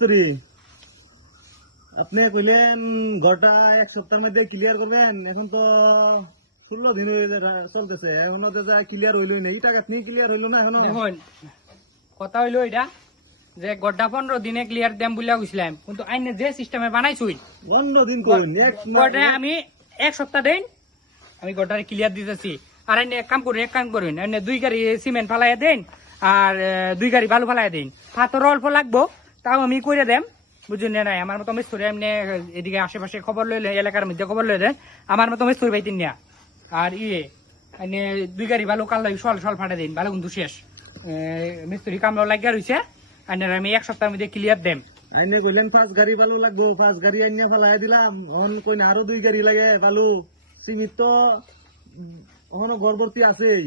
Sorry, আপনি কইলেন ঘরটা এক সপ্তাহের মধ্যে ক্লিয়ার করবেন। এখন তো 16 দিন চলতেছে, এখনো তো ক্লিয়ার হইলই না। এটা আপনি ক্লিয়ার হইলো না এখনো? দেখুন কথা হইলো এটা যে গড্ডা 15 দিনে ক্লিয়ার দেম বলে কইছিলাম, কিন্তু আইনে যে সিস্টেমে বানাইছুই 15 দিন করুন, গড্ডা আমি এক সপ্তাহ দেন আমি গড্ডারে ক্লিয়ার দিতেছি। আর আইনে এক কাম করুন আইনে 2 গাড়ি সিমেন্ট ফালাইয়া দেন আর 2 গাড়ি বালু ফালাইয়া দেন। পাথর অল্প লাগবো তাও আমি কইরা দেম, বুঝুন না? আমার মতো মিস্ত্রি এমনি এদিকে আশেপাশে খবর লইলে, এলাকার মধ্যে খবর লইলে আমার মতো মিস্ত্রি পাইতেন না। আর আইনে 2 গাড়ি বালু কাল সল ফাটা দিন, ভালো কিন্তু শেষ মিস্ত্রি কাম লাগিয়া রয়েছে। আইনের আমি এক সপ্তাহের মধ্যে ক্লিয়ার দেম। আইনে কইলেন 5 গাড়ি বালু লাগবো, 5 গাড়ি আইনে ফালাই দিলাম। এখন কই না আরো 2 গাড়ি লাগে বালু। সিমিট তো এখনো গড়বর্তি আছেই।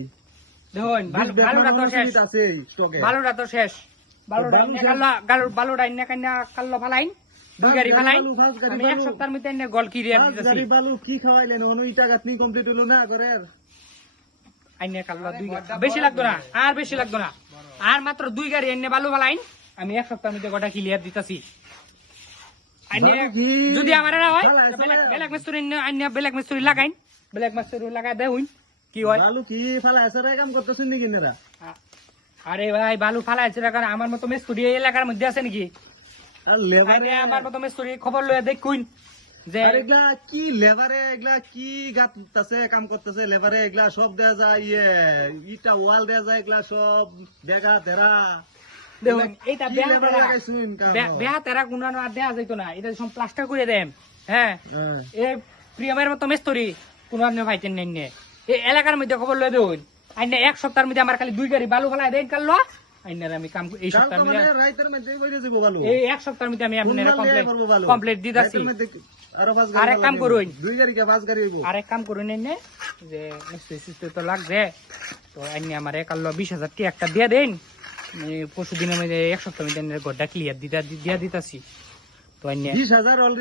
দেখুন বালুটা তো শেষ, আছে স্টকে। বালুটা তো শেষ। বালুটা ইন্না কান্না কাল্লো ফালাইন, 2 গাড়ি ফালাইন। আমি এক সপ্তাহের মধ্যে ইন্না গল ক্লিয়ার দিতেছি। গাড়ি বালু কি খাওয়াইলেন? অনু ইটা গাতনি কমপ্লিট হলো না করে। আইনে কাল্লো 2 গাড়ি বেশি লাগতো না, আর বেশি লাগতো না, আর মাত্র 2 গাড়ি এনে বালু ফালাইন। আমি এক সপ্তাহের মধ্যে গোটা ক্লিয়ার দিতেছি। আইনে যদি আমার না হয় বেলেগ মিস্ত্রি আইনে বেলেগ মিস্ত্রি লাগাইন, বেলেগ মিস্ত্রি লাগাই দেউন। কি হয় বালু কি ফালা আছে কাম করতেছেন নাকি নেরা? আরে ভাই বালু ফালা আছে কারণ আমার মতো মিস্ত্রি এই এলাকার মধ্যে আছে নাকি? আর লেবারে আমার মতো মিস্ত্রি খবর লয়ে দেখুন যে এগুলা কি লেবারে, এগুলা কি গাততেছে কাম করতেছে লেবারে। এগুলা সব দেয়া যায়, ইটা ওয়াল দেয়া যায়, এগুলা সব দেখা তেরা। দেখুন এইটা বেহা তেরা কোন দেয়া যাইতো না, এটা সব প্লাস্টার করে দেন। হ্যাঁ এই প্রিয়মের মতো মিস্ত্রি কোন ভাইতেন নেই নে এই এলাকার মধ্যে খবর লয়ে দেউন। আইনে এক সপ্তাহের মধ্যে আমার খালি 2 গাড়ি বালু ফেলাই দেন কাল্লো। আইনের আমি কাম এই সপ্তাহের মধ্যে এই এক সপ্তাহের মধ্যে আমি আপনারা কমপ্লিট দিতাছি। আরেক কাম করুন, 2 গাড়ি কে 5 গাড়ি হইবো। আরেক কাম করুন এনে যে মিস্ত্রি তো লাগবে, তো আইনে আমার কাল্লো 20,000 টাকা একটা দিয়ে দেন। পরশু দিনের মধ্যে এক সপ্তাহের মধ্যে গড্ডা ক্লিয়ার দিয়া দিতাছি। তো আইনে 20,000 অলরেডি